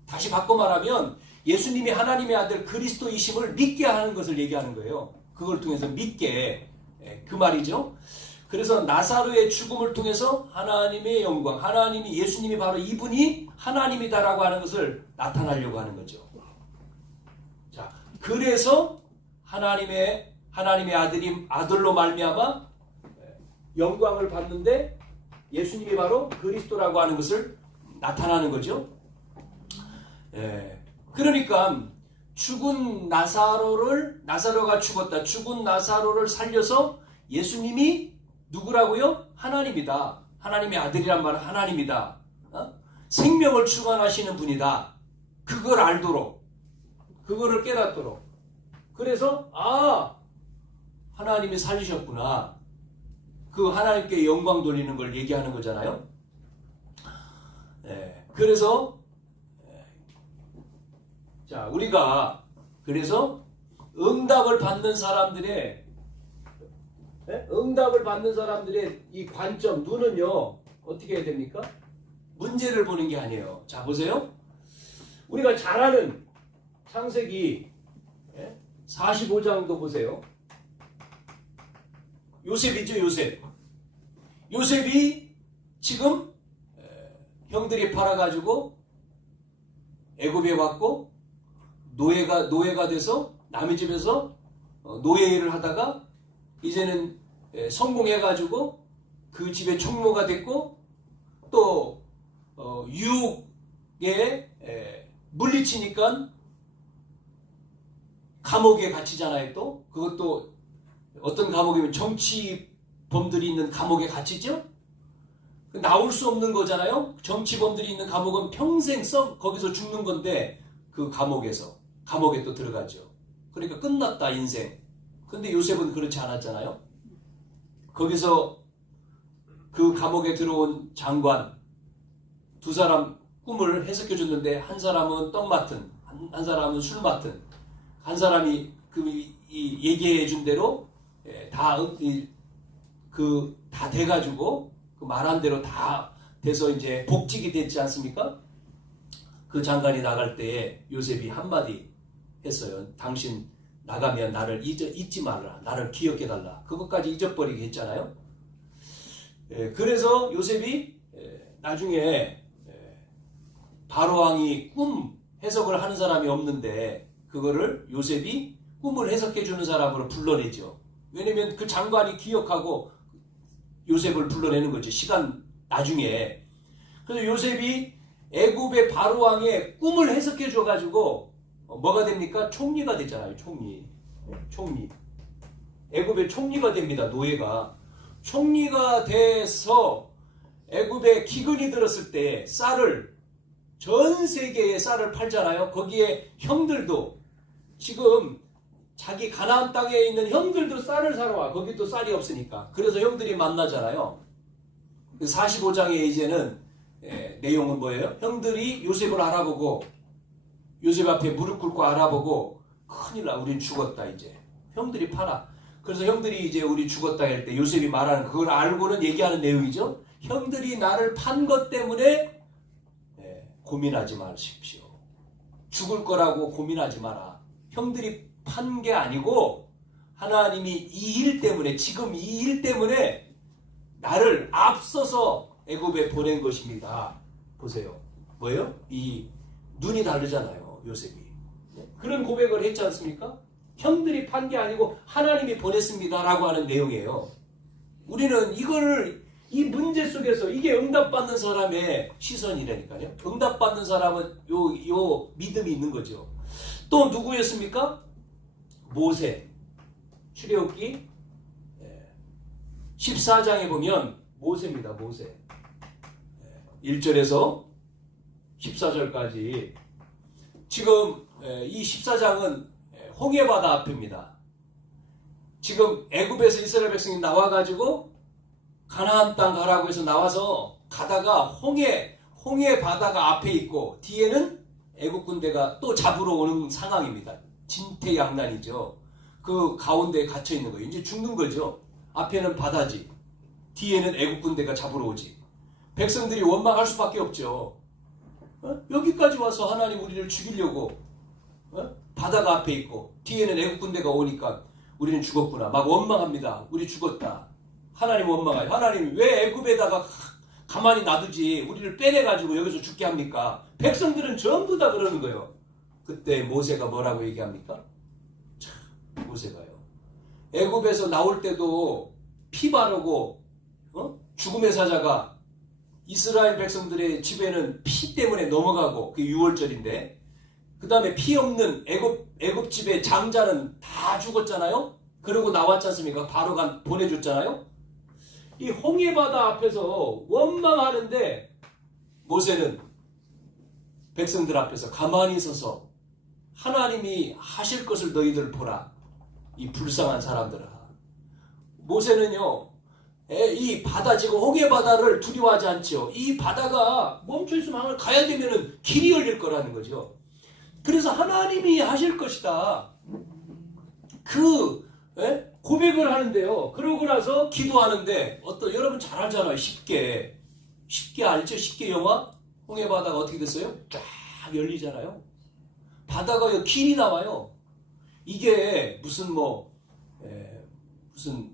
다시 바꿔 말하면 예수님이 하나님의 아들 그리스도이심을 믿게 하는 것을 얘기하는 거예요. 그걸 통해서 믿게. 그 말이죠. 그래서 나사로의 죽음을 통해서 하나님의 영광, 하나님이 예수님이 바로 이분이 하나님이다라고 하는 것을 나타나려고 하는 거죠. 자, 그래서 하나님의 아들로 말미암아 영광을 받는데 예수님이 바로 그리스도라고 하는 것을 나타나는 거죠. 그러니까 죽은 나사로가 죽었다. 죽은 나사로를 살려서 예수님이 누구라고요? 하나님이다. 하나님의 아들이란 말은 하나님이다. 생명을 주관하시는 분이다. 그걸 알도록, 그거를 깨닫도록. 그래서 하나님이 살리셨구나. 그 하나님께 영광 돌리는 걸 얘기하는 거잖아요. 그래서 자, 우리가 그래서 응답을 받는 사람들의 이 관점, 눈은요, 어떻게 해야 됩니까? 문제를 보는 게 아니에요. 자, 보세요. 우리가 잘 아는 창세기 45장도 보세요. 요셉이죠, 요셉. 요셉이 지금 형들이 팔아가지고 애굽에 왔고 노예가 돼서 남의 집에서 노예 일을 하다가 이제는 성공해가지고 그 집의 총무가 됐고 또 유혹에 물리치니까 감옥에 갇히잖아요. 또 그것도 어떤 감옥이면 정치범들이 있는 감옥에 갇히죠. 나올 수 없는 거잖아요. 정치범들이 있는 감옥은 평생 거기서 죽는 건데 그 감옥에 또 들어가죠. 그러니까 끝났다 인생. 근데 요셉은 그렇지 않았잖아요. 거기서 그 감옥에 들어온 장관 두 사람 꿈을 해석해 줬는데 한 사람은 떡 맡은, 한 사람은 술 맡은, 한 사람이 얘기해 준 대로 다 돼가지고 그 말한 대로 다 돼서 이제 복직이 됐지 않습니까? 그 장관이 나갈 때에 요셉이 한마디 했어요. 당신 나가면 나를 잊지 말라. 나를 기억해달라. 그것까지 잊어버리게 했잖아요. 그래서 요셉이 나중에 바로왕이 꿈 해석을 하는 사람이 없는데 그거를 요셉이 꿈을 해석해 주는 사람으로 불러내죠. 왜냐면 그 장관이 기억하고 요셉을 불러내는 거죠. 시간 나중에. 그래서 요셉이 애굽의 바로왕의 꿈을 해석해 줘가지고 뭐가 됩니까? 총리가 되잖아요. 총리. 애굽의 총리가 됩니다. 노예가. 총리가 돼서 애굽에 기근이 들었을 때 쌀을 전 세계에 쌀을 팔잖아요. 거기에 형들도 지금 자기 가나안 땅에 있는 형들도 쌀을 사러 와. 거기 또 쌀이 없으니까. 그래서 형들이 만나잖아요. 45장에 이제는 내용은 뭐예요? 형들이 요셉을 알아보고 요셉 앞에 무릎 꿇고 알아보고 큰일 나. 우린 죽었다 이제. 형들이 팔아. 그래서 형들이 이제 우리 죽었다 할 때 요셉이 말하는 그걸 알고는 얘기하는 내용이죠. 형들이 나를 판 것 때문에 고민하지 마십시오. 죽을 거라고 고민하지 마라. 형들이 판 게 아니고 하나님이 이 일 때문에 지금 이 일 때문에 나를 앞서서 애굽에 보낸 것입니다. 보세요. 뭐예요? 이 눈이 다르잖아요. 요셉이. 그런 고백을 했지 않습니까? 형들이 판 게 아니고 하나님이 보냈습니다라고 하는 내용이에요. 우리는 이 문제 속에서 이게 응답받는 사람의 시선이라니까요. 응답받는 사람은 요 믿음이 있는 거죠. 또 누구였습니까? 모세. 출애굽기 14장에 보면 모세입니다. 모세. 1절에서 14절까지 지금 이 14장은 홍해바다 앞입니다. 지금 애굽에서 이스라엘 백성이 나와가지고 가나안 땅 가라고 해서 나와서 가다가 홍해 바다가 앞에 있고 뒤에는 애국 군대가 또 잡으러 오는 상황입니다. 진퇴양난이죠. 그 가운데에 갇혀 있는 거예요. 이제 죽는 거죠. 앞에는 바다지, 뒤에는 애국 군대가 잡으러 오지. 백성들이 원망할 수밖에 없죠. 여기까지 와서 하나님 우리를 죽이려고 바다가 앞에 있고 뒤에는 애국 군대가 오니까 우리는 죽었구나. 막 원망합니다. 우리 죽었다. 하나님 원망해요. 하나님 왜 애굽에다가 가만히 놔두지 우리를 빼내가지고 여기서 죽게 합니까? 백성들은 전부 다 그러는 거예요. 그때 모세가 뭐라고 얘기합니까? 참, 모세가요. 애굽에서 나올 때도 피 바르고 죽음의 사자가 이스라엘 백성들의 집에는 피 때문에 넘어가고 그게 6월절인데 그 다음에 피 없는 애굽 집의 장자는 다 죽었잖아요. 그러고 나왔지 않습니까? 바로 보내줬잖아요. 이 홍해바다 앞에서 원망하는데 모세는 백성들 앞에서 가만히 서서 하나님이 하실 것을 너희들 보라. 이 불쌍한 사람들아. 모세는요. 이 바다 지금 홍해바다를 두려워하지 않죠. 이 바다가 멈춰있으면 가야 되면은 길이 열릴 거라는 거죠. 그래서 하나님이 하실 것이다. 고백을 하는데요. 그러고 나서 기도하는데 여러분 잘 알잖아요. 쉽게 알죠? 쉽게 영화 홍해바다가 어떻게 됐어요? 쫙 열리잖아요. 바다가 길이 나와요. 이게 무슨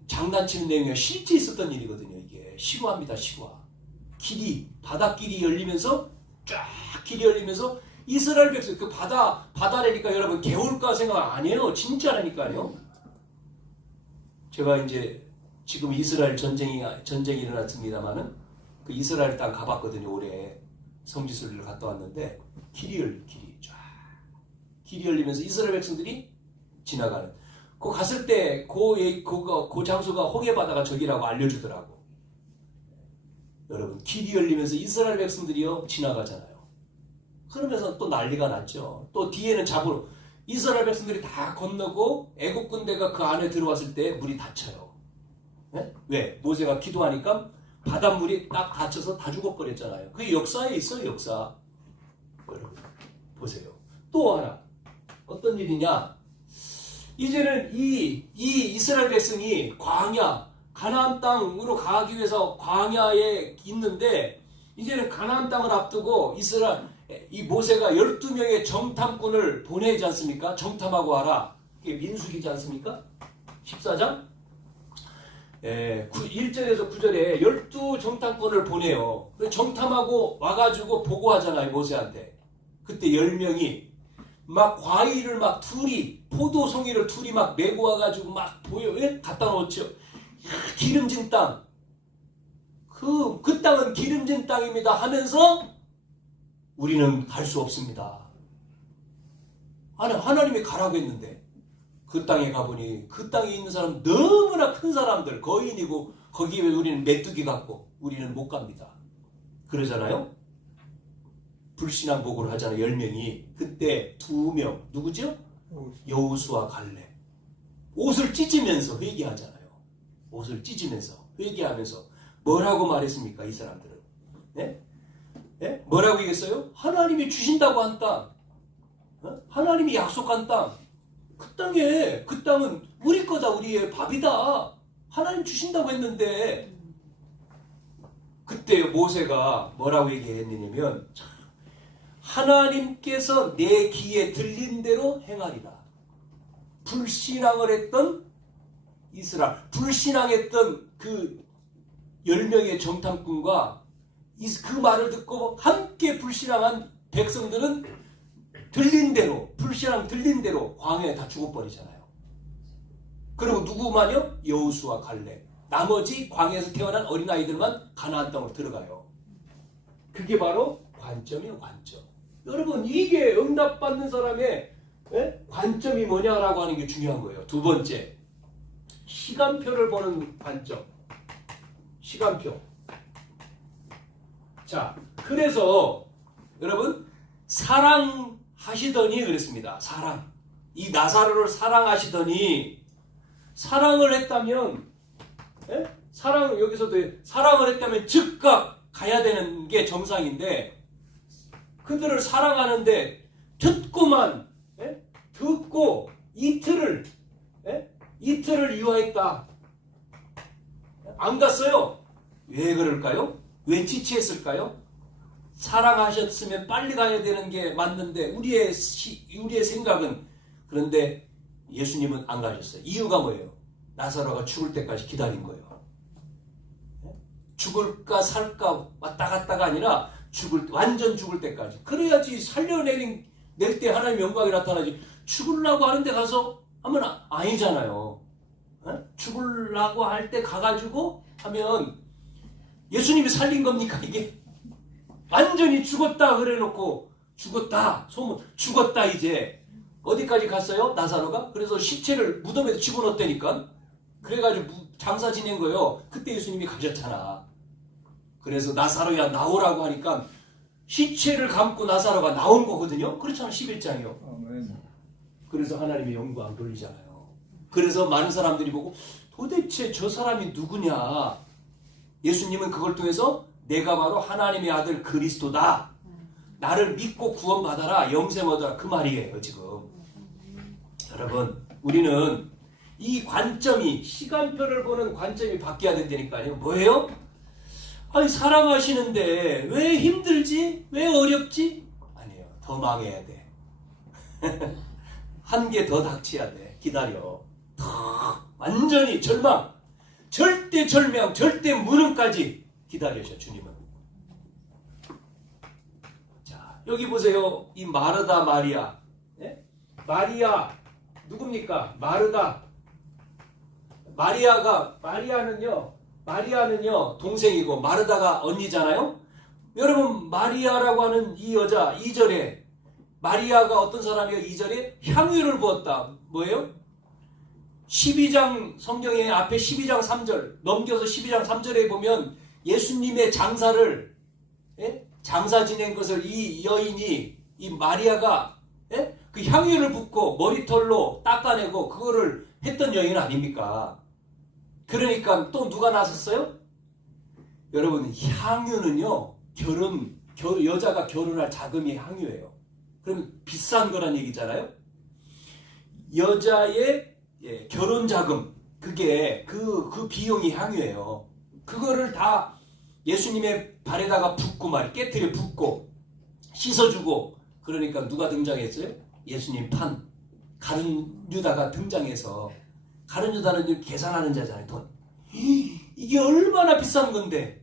장난치는 내용이 실제 있었던 일이거든요. 이게 실화입니다. 실화. 바닷길이 열리면서 쫙 길이 열리면서 이스라엘 백성 그 바다라니까 여러분 개울가 생각 아니에요. 진짜라니까요. 제가 이제 지금 이스라엘 전쟁이 일어났습니다만은 그 이스라엘 땅 가봤거든요. 올해 성지순례를 갔다 왔는데 길이 열리면서 이스라엘 백성들이 지나가는. 그 갔을 때 그 장소가 홍해바다가 저기라고 알려주더라고. 여러분 길이 열리면서 이스라엘 백성들이요 지나가잖아요. 그러면서 또 난리가 났죠. 또 뒤에는 이스라엘 백성들이 다 건너고 애국 군대가 그 안에 들어왔을 때 물이 닫혀요. 네? 왜? 모세가 기도하니까 바닷물이 딱 닫혀서 다 죽어버렸잖아요. 그게 역사에 있어요. 역사. 여러분 보세요. 또 하나 어떤 일이냐? 이제는 이 이스라엘 백성이 가나안 땅으로 가기 위해서 광야에 있는데 이제는 가나안 땅을 앞두고 이 모세가 12명의 정탐꾼을 보내지 않습니까? 정탐하고 와라. 이게 민수기지 않습니까? 14장 1절에서 9절에 12정탐꾼을 보내요. 정탐하고 와가지고 보고하잖아요. 모세한테. 그때 10명이 막 과일을 막 포도송이를 둘이 막 메고 와가지고 막 갖다 놓죠. 기름진 땅. 그 땅은 기름진 땅입니다 하면서 우리는 갈 수 없습니다. 하나님이 가라고 했는데 그 땅에 가보니 그 땅에 있는 사람 너무나 큰 사람들 거인이고 거기에 우리는 메뚜기 같고 우리는 못 갑니다. 그러잖아요. 불신앙 보고를 하잖아요. 10명이. 그때 2명 누구죠? 여호수아 갈렙. 옷을 찢으면서 회개하잖아요. 옷을 찢으면서 회개하면서 뭐라고 말했습니까? 이 사람들은. 네? 네? 뭐라고 얘기했어요? 하나님이 주신다고 한 땅. 하나님이 약속한 땅. 그 땅은 우리 거다. 우리의 밥이다. 하나님 주신다고 했는데 그때 모세가 뭐라고 얘기했느냐면 하나님께서 내 귀에 들린 대로 행하리라. 불신앙을 했던 이스라엘, 불신앙했던 그 10명의 정탐꾼과 그 말을 듣고 함께 불신앙한 백성들은 불신앙 들린 대로 광야에 다 죽어버리잖아요. 그리고 누구만요? 여호수아 갈렙. 나머지 광야에서 태어난 어린아이들만 가나안 땅으로 들어가요. 그게 바로 관점이에요. 관점. 여러분 이게 응답받는 사람의 관점이 뭐냐라고 하는 게 중요한 거예요. 두 번째, 시간표를 보는 관점. 시간표. 자, 그래서 여러분 사랑하시더니 그랬습니다. 이 나사로를 사랑하시더니 사랑을 했다면 여기서도 사랑을 했다면 즉각 가야 되는 게 정상인데 그들을 사랑하는데 듣고 이틀을 유하했다. 안 갔어요. 왜 그럴까요? 왜 지체했을까요? 사랑하셨으면 빨리 가야 되는 게 맞는데 우리의 생각은, 그런데 예수님은 안 가셨어요. 이유가 뭐예요? 나사로가 죽을 때까지 기다린 거예요. 죽을까 살까 왔다 갔다가 아니라 완전 죽을 때까지. 그래야지 살려낼 때 하나님의 영광이 나타나지. 죽으려고 하는데 가서 하면 아니잖아요. 죽으려고 할 때 가가지고 하면 예수님이 살린 겁니까 이게? 완전히 죽었다 그래놓고, 죽었다 소문, 죽었다 이제 어디까지 갔어요? 나사로가? 그래서 시체를 무덤에서 집어넣었다니까. 그래가지고 장사 지낸 거예요. 그때 예수님이 가셨잖아. 그래서 나사로야 나오라고 하니까 시체를 감고 나사로가 나온 거거든요. 그렇잖아. 11장이요. 그래서 하나님의 영광 돌리잖아요. 그래서 많은 사람들이 보고 도대체 저 사람이 누구냐. 예수님은 그걸 통해서 내가 바로 하나님의 아들 그리스도다. 나를 믿고 구원받아라. 영생 얻어라. 그 말이에요 지금. 여러분, 우리는 이 관점이, 시간표를 보는 관점이 바뀌어야 된다니까요. 뭐예요? 아니, 사랑하시는데 왜 힘들지? 왜 어렵지? 아니에요. 더 망해야 돼. 한 개 더 닥쳐야 돼. 기다려. 완전히 절망, 절대 절명, 절대 무능까지 기다려줘 주님은. 자, 여기 보세요. 이 마르다 마리아. 네? 마리아 누굽니까? 마르다. 마리아는요 동생이고 마르다가 언니잖아요. 여러분, 마리아라고 하는 이 여자 2절에 마리아가 어떤 사람이에요? 2절에 향유를 부었다. 뭐예요? 12장 성경의 앞에 12장 3절 넘겨서 12장 3절에 보면 예수님의 장사를, 장사 지낸 것을 이 여인이, 이 마리아가 그 향유를 붓고 머리털로 닦아내고 그거를 했던 여인 아닙니까? 그러니까 또 누가 나섰어요? 여러분, 향유는요 여자가 결혼할 자금이 향유예요. 그러면 비싼 거란 얘기잖아요. 여자의 결혼 자금, 그게 그 비용이 향유예요. 그거를 다 예수님의 발에다가 붓고 깨트려 붓고 씻어주고. 그러니까 누가 등장했어요? 예수님 판 가룟 유다가 등장해서, 가룟 유다는 계산하는 자잖아요. 돈. 이게 얼마나 비싼 건데,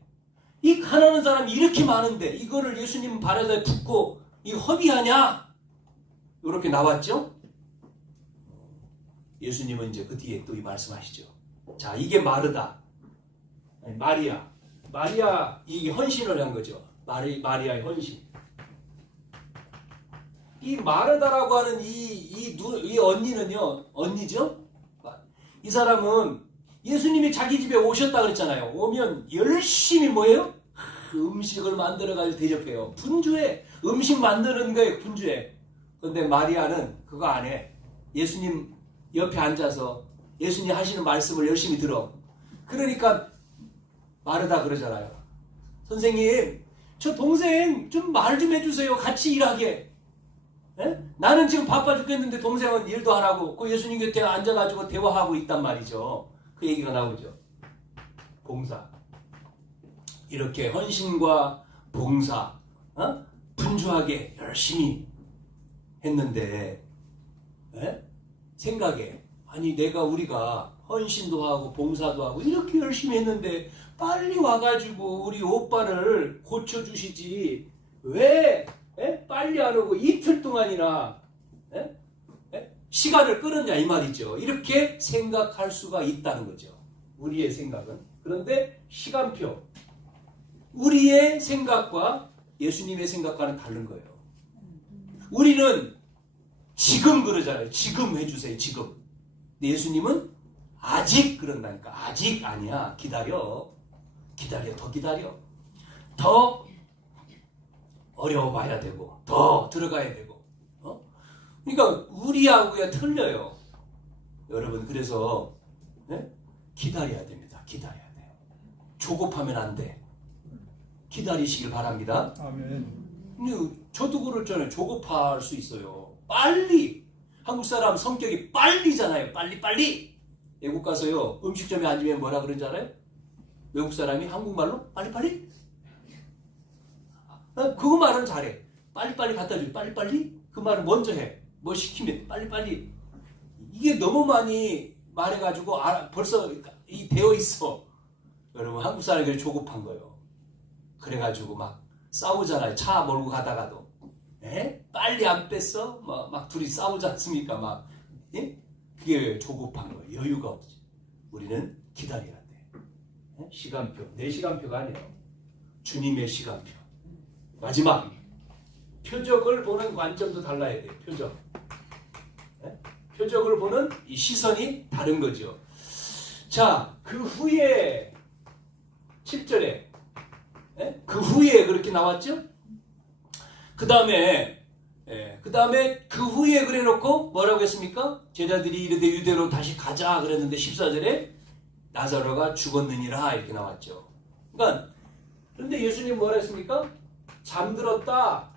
이 가난한 사람이 이렇게 많은데 이거를 예수님 발에다 붓고 이거 허비하냐? 이렇게 나왔죠. 예수님은 이제 그 뒤에 또 이 말씀하시죠. 자, 이게 마르다, 마리아 이 헌신을 한 거죠. 마리아의 헌신. 이 마르다라고 하는 이 언니는요, 언니죠? 이 사람은 예수님이 자기 집에 오셨다 그랬잖아요. 오면 열심히 뭐예요? 음식을 만들어가지고 대접해요. 분주해. 음식 만드는 거예요. 분주해. 그런데 마리아는 그거 안 해. 예수님 옆에 앉아서 예수님 하시는 말씀을 열심히 들어. 그러니까 마르다 그러잖아요. 선생님, 저 동생 좀 말 좀 해주세요. 같이 일하게. 나는 지금 바빠 죽겠는데 동생은 일도 안 하고 그 예수님 곁에 앉아가지고 대화하고 있단 말이죠. 그 얘기가 나오죠. 봉사. 이렇게 헌신과 봉사, 분주하게 열심히 했는데, 생각에, 아니 우리가 헌신도 하고 봉사도 하고 이렇게 열심히 했는데 빨리 와가지고 우리 오빠를 고쳐주시지 왜 빨리 안 오고 이틀 동안이나 시간을 끌었냐 이 말이죠. 이렇게 생각할 수가 있다는 거죠. 우리의 생각은. 그런데 시간표, 우리의 생각과 예수님의 생각과는 다른 거예요. 우리는 지금 그러잖아요. 지금 해주세요. 지금. 근데 예수님은 아직 그런다니까. 아직 아니야. 기다려. 더 기다려. 더 어려워봐야 되고 더 들어가야 되고. 그러니까 우리하고야 틀려요. 여러분, 그래서 기다려야 됩니다. 기다려야 돼요. 조급하면 안 돼. 기다리시길 바랍니다. 아멘. 근데 저도 그렇잖아요. 조급할 수 있어요. 빨리 한국 사람 성격이 빨리잖아요. 빨리. 외국 가서요. 음식점에 앉으면 뭐라 그러는지 알아요? 외국 사람이 한국말로 빨리? 그거 말은 잘해. 빨리 갖다 줘. 빨리? 그 말을 먼저 해. 뭐 시키면 빨리. 이게 너무 많이 말해가지고 벌써 되어 있어. 여러분 한국 사람이 그래 조급한 거예요. 그래가지고 막 싸우잖아요. 차 몰고 가다가도. 빨리 안 뺐어? 막 둘이 싸우지 않습니까? 막. 예? 그게 조급한 거예요. 여유가 없지. 우리는 기다려야 돼. 시간표. 내 시간표가 아니에요. 주님의 시간표. 마지막. 표적을 보는 관점도 달라야 돼요. 표적을 보는 이 시선이 다른 거죠. 자, 그 후에 7절에 그 후에 그렇게 나왔죠? 그 다음에 그 후에 그래놓고 뭐라고 했습니까? 제자들이 이르되 유대로 다시 가자 그랬는데 14절에 나사로가 죽었느니라 이렇게 나왔죠. 그러니까 그런데 예수님 뭐라 했습니까? 잠들었다.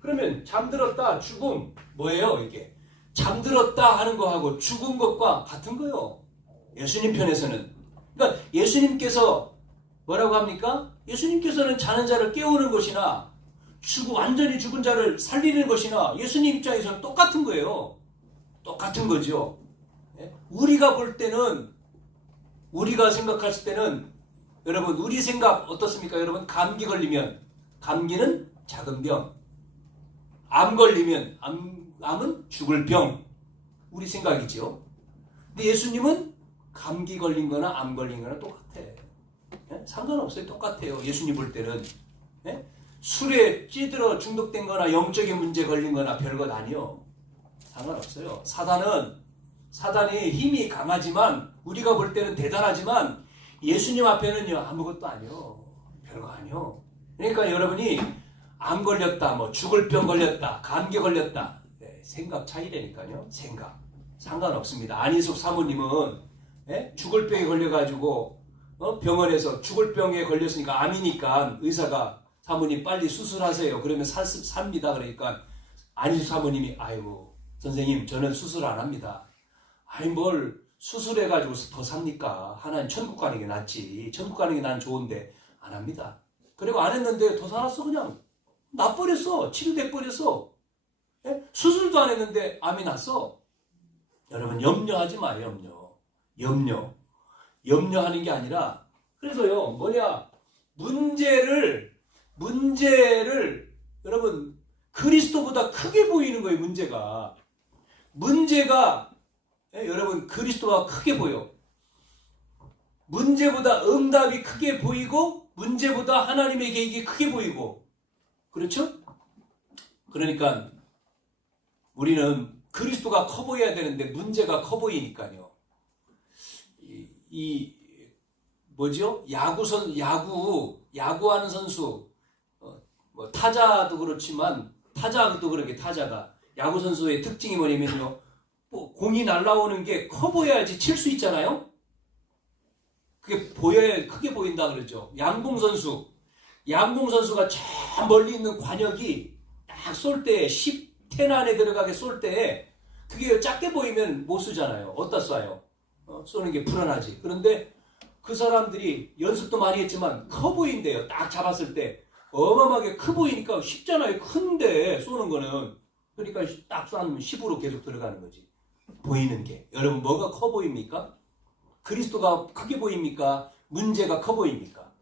그러면 잠들었다, 죽음 뭐예요 이게? 잠들었다 하는 거하고 죽은 것과 같은 거예요. 예수님 편에서는. 그러니까 예수님께서 뭐라고 합니까? 예수님께서는 자는 자를 깨우는 것이나 완전히 죽은 자를 살리는 것이나 예수님 입장에서는 똑같은 거예요. 똑같은 거죠. 우리가 볼 때는, 우리가 생각했을 때는, 여러분 우리 생각 어떻습니까? 여러분 감기 걸리면 감기는 작은 병, 암 걸리면 암은 죽을 병, 우리 생각이죠. 근데 예수님은 감기 걸린 거나 암 걸린 거나 똑같아. 상관없어요. 똑같아요. 예수님 볼 때는. 술에 찌들어 중독된 거나 영적인 문제 걸린 거나 별것 아니요. 상관없어요. 사단의 힘이 강하지만, 우리가 볼 때는 대단하지만 예수님 앞에는요 아무것도 아니요. 별거 아니요. 그러니까 여러분이 암 걸렸다, 뭐 죽을 병 걸렸다, 감기 걸렸다, 생각 차이라니까요. 생각 상관없습니다. 안희숙 사모님은 죽을 병에 걸려가지고 병원에서 죽을 병에 걸렸으니까 암이니까 의사가 사모님 빨리 수술하세요. 그러면 삽니다. 그러니까 안희숙 사모님이 아이고 선생님 저는 수술 안 합니다. 아이 뭘 수술해가지고 더 삽니까? 하나는 천국 가는 게 낫지. 천국 가는 게 난 좋은데 안 합니다. 그리고 안 했는데 더 살았어. 그냥 나버렸어. 치료돼 버렸어. 수술도 안 했는데 암이 났어. 여러분 염려하지 마요. 염려하는 게 아니라, 그래서요 뭐냐, 문제를 여러분 그리스도보다 크게 보이는 거예요. 문제가 여러분 그리스도가 크게 보여. 문제보다 응답이 크게 보이고 문제보다 하나님의 계획이 크게 보이고, 그렇죠? 그러니까 우리는 그리스도가 커 보여야 되는데 문제가 커 보이니까요. 뭐죠? 야구하는 선수, 뭐 타자도 그렇지만 타자도 그렇게 타자가 야구 선수의 특징이 뭐냐면요. 공이 날아오는 게 커 보여야지 칠 수 있잖아요. 그게 보여야 크게 보인다 그러죠. 양궁 선수가 저 멀리 있는 관역이 딱 쏠 때 10텐 안에 들어가게 쏠 때 그게 작게 보이면 못 쏘잖아요. 어디다 쏴요? 쏘는 게 불안하지. 그런데 그 사람들이 연습도 많이 했지만 커 보인대요. 딱 잡았을 때 어마어마하게 커 보이니까 쉽잖아요. 큰데 쏘는 거는. 그러니까 딱 쏘면 10으로 계속 들어가는 거지. 보이는 게. 여러분 뭐가 커 보입니까? 그리스도가 크게 보입니까? 문제가 커 보입니까?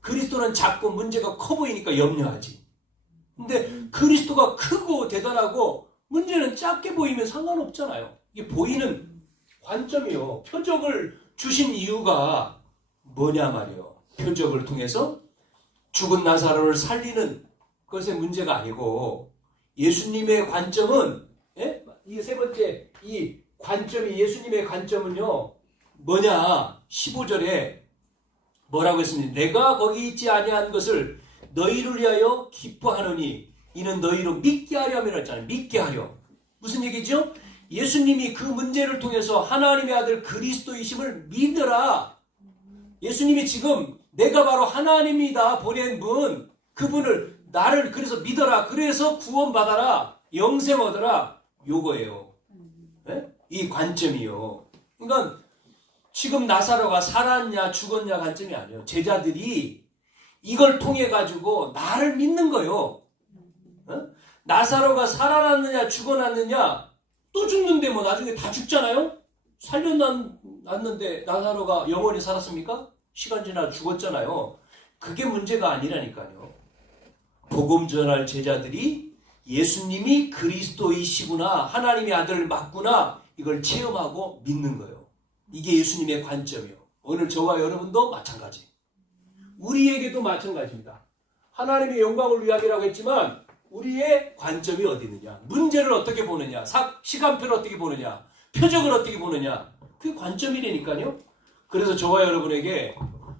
그리스도는 작고 문제가 커 보이니까 염려하지. 근데 그리스도가 크고 대단하고 문제는 작게 보이면 상관없잖아요. 이게 보이는 관점이요. 표적을 주신 이유가 뭐냐 말이에요. 표적을 통해서 죽은 나사로를 살리는 것의 문제가 아니고, 예수님의 관점은, 이 세 번째 이 관점이, 예수님의 관점은요 뭐냐, 15절에 뭐라고 했습니까? 내가 거기 있지 아니한 것을 너희를 위하여 기뻐하노니 이는 너희로 믿게 하려 함이라 했잖아요. 믿게 하려. 무슨 얘기죠? 예수님이 그 문제를 통해서 하나님의 아들 그리스도이심을 믿으라. 예수님이 지금 내가 바로 하나님이다 보낸 분, 그분을 나를 그래서 믿어라. 그래서 구원받아라. 영생 얻어라. 요거예요. 예? 이 관점이요. 그러니까 지금 나사로가 살았냐 죽었냐 관점이 아니에요. 제자들이 이걸 통해 가지고 나를 믿는 거예요. 나사로가 살아났느냐 죽어났느냐, 또 죽는데 뭐 나중에 다 죽잖아요. 살려놨는데 나사로가 영원히 살았습니까? 시간 지나 죽었잖아요. 그게 문제가 아니라니까요. 복음 전할 제자들이 예수님이 그리스도이시구나, 하나님의 아들 맞구나, 이걸 체험하고 믿는 거예요. 이게 예수님의 관점이요. 오늘 저와 여러분도 마찬가지. 우리에게도 마찬가지입니다. 하나님의 영광을 위함이라고 했지만 우리의 관점이 어디 있느냐, 문제를 어떻게 보느냐, 시간표를 어떻게 보느냐, 표적을 어떻게 보느냐, 그게 관점이라니까요. 그래서 저와 여러분에게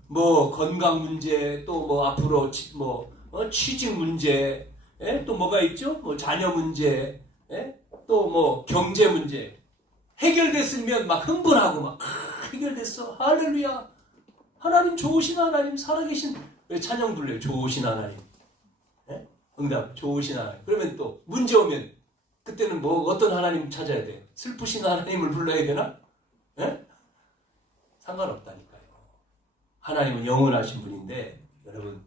뭐 건강 문제, 또 뭐 앞으로 취직 문제, 또 뭐가 있죠? 뭐 자녀 문제, 또 뭐 경제 문제 해결됐으면 막 흥분하고 막 해결됐어, 할렐루야, 하나님 좋으신 하나님, 살아계신, 왜 찬양 불러요? 좋으신 하나님. 응답, 좋으신 하나님. 그러면 또 문제 오면 그때는 뭐 어떤 하나님 찾아야 돼? 슬프신 하나님을 불러야 되나? 상관없다니까요. 하나님은 영원하신 분인데, 여러분,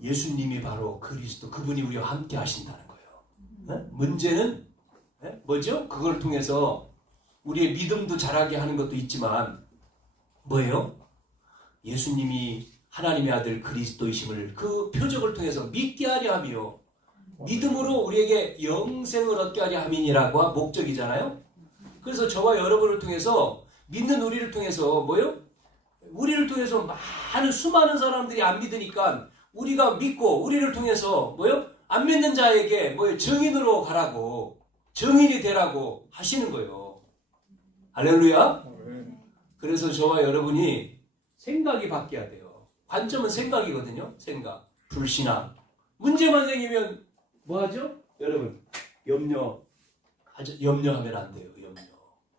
예수님이 바로 그리스도, 그분이 우리와 함께 하신다는 거예요. 문제는 뭐죠? 그걸 통해서 우리의 믿음도 자라게 하는 것도 있지만 뭐예요? 예수님이 하나님의 아들 그리스도이심을 그 표적을 통해서 믿게 하려 함이요, 믿음으로 우리에게 영생을 얻게 하려 함이니라고 목적이잖아요. 그래서 저와 여러분을 통해서, 믿는 우리를 통해서 뭐예요? 우리를 통해서 수많은 사람들이 안 믿으니까 우리가 믿고 우리를 통해서 뭐예요? 안 믿는 자에게 뭐예요? 증인으로 가라고, 증인이 되라고 하시는 거예요. 할렐루야. 그래서 저와 여러분이 생각이 바뀌어야 돼요. 관점은 생각이거든요. 생각. 불신앙. 문제만 생기면 뭐하죠? 여러분, 염려하면 안 돼요. 염려.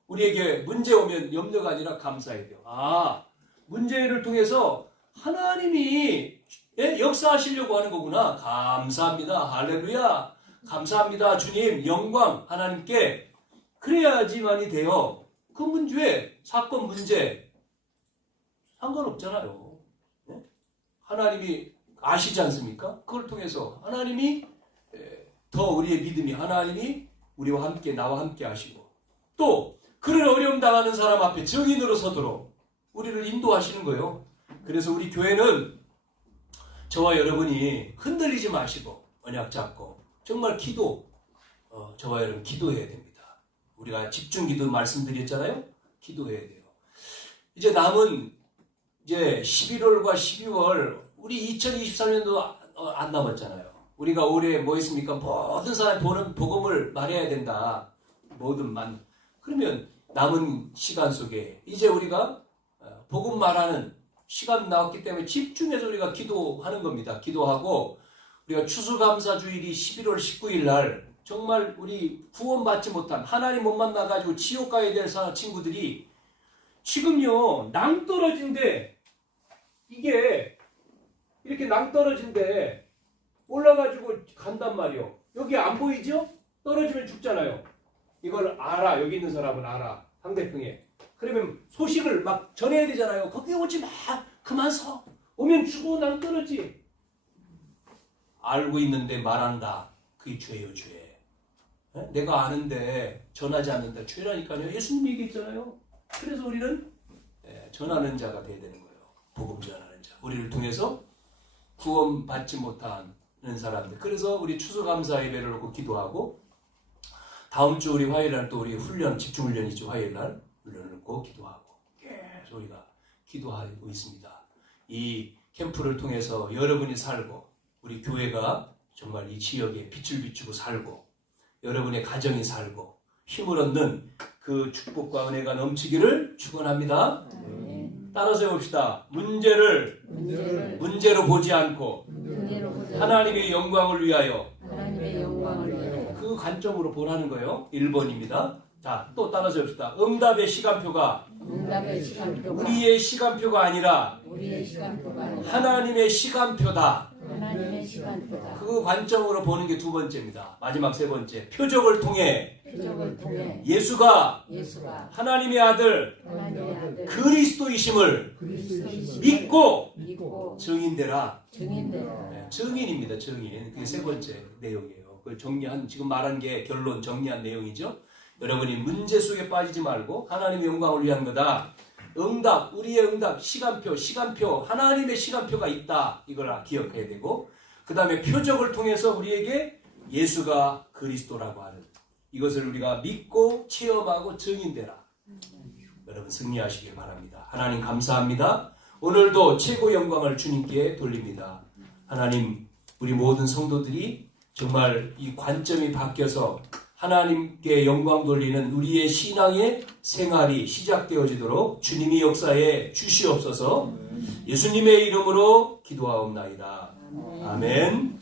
우리에게 문제 오면 염려가 아니라 감사해야 돼요. 문제를 통해서 하나님이 역사하시려고 하는 거구나. 감사합니다. 할렐루야. 감사합니다. 주님, 영광 하나님께. 그래야지만이 돼요. 그 문제, 사건 문제 상관없잖아요. 하나님이 아시지 않습니까? 그걸 통해서 하나님이 더 우리의 믿음이, 하나님이 우리와 함께, 나와 함께 하시고, 또 그런 어려움 당하는 사람 앞에 증인으로 서도록 우리를 인도하시는 거예요. 그래서 우리 교회는 저와 여러분이 흔들리지 마시고 언약 잡고 정말 저와 여러분 기도해야 됩니다. 우리가 집중 기도 말씀드렸잖아요. 기도해야 돼요. 이제 남은 11월과 12월, 우리 2023년도 안 남았잖아요. 우리가 올해 뭐 있습니까? 모든 사람이 보는 복음을 말해야 된다. 그러면 남은 시간 속에 이제 우리가 복음 말하는 시간 나왔기 때문에 집중해서 우리가 기도하는 겁니다. 기도하고, 우리가 추수감사주일이 11월 19일 날 정말 우리 구원받지 못한, 하나님 못 만나가지고 지옥 가야 될 친구들이 지금요 낭떠러진데, 이게 이렇게 낭떠러진데 올라가지고 간단 말이요. 여기 안 보이죠? 떨어지면 죽잖아요. 이걸 알아. 여기 있는 사람은 알아. 상대방에. 그러면 소식을 막 전해야 되잖아요. 거기 오지 마. 그만 서. 오면 죽어. 낭떠러지. 알고 있는데 말한다. 그게 죄예요, 죄. 내가 아는데 전하지 않는다. 죄라니까요. 예수님이 얘기했잖아요. 그래서 우리는 전하는 자가 돼야 되는 거예요. 복음 전하는 자. 우리를 통해서 구원받지 못하는 사람들. 그래서 우리 추수감사 예배를 놓고 기도하고, 다음 주 우리 화요일날 또 우리 훈련, 집중훈련이죠. 화요일날 훈련을 놓고 기도하고 계속 우리가 기도하고 있습니다. 이 캠프를 통해서 여러분이 살고, 우리 교회가 정말 이 지역에 빛을 비추고 살고, 여러분의 가정이 살고 힘을 얻는 그 축복과 은혜가 넘치기를 축원합니다. 따라서 해봅시다. 문제로 보지 않고 하나님의 영광을 위하여 그 관점으로 보라는 거예요. 1번입니다. 자, 또 따라서 해봅시다. 응답의 시간표가 우리의 시간표가 아니라 하나님의 시간표다. 하나님의 시간표다. 그 관점으로 보는 게 두 번째입니다. 마지막 세 번째, 표적을 통해 표적을 통해 예수가 예수가 하나님의 아들 하나님의 아들 그리스도이심을 그리스도이심을 믿고 증인되라. 증인되라. 네, 증인입니다. 증인. 그게 세 번째 내용이에요. 그 정리한, 지금 말한 게 결론 정리한 내용이죠. 여러분이 문제 속에 빠지지 말고 하나님의 영광을 위한 거다. 응답, 우리의 응답, 시간표, 하나님의 시간표가 있다. 이걸 기억해야 되고, 그 다음에 표적을 통해서 우리에게 예수가 그리스도라고 하는 이것을 우리가 믿고 체험하고 증인되라. 여러분 승리하시길 바랍니다. 하나님 감사합니다. 오늘도 최고 영광을 주님께 돌립니다. 하나님, 우리 모든 성도들이 정말 이 관점이 바뀌어서 하나님께 영광 돌리는 우리의 신앙의 생활이 시작되어지도록 주님이 역사에 주시옵소서. 예수님의 이름으로 기도하옵나이다. 아멘.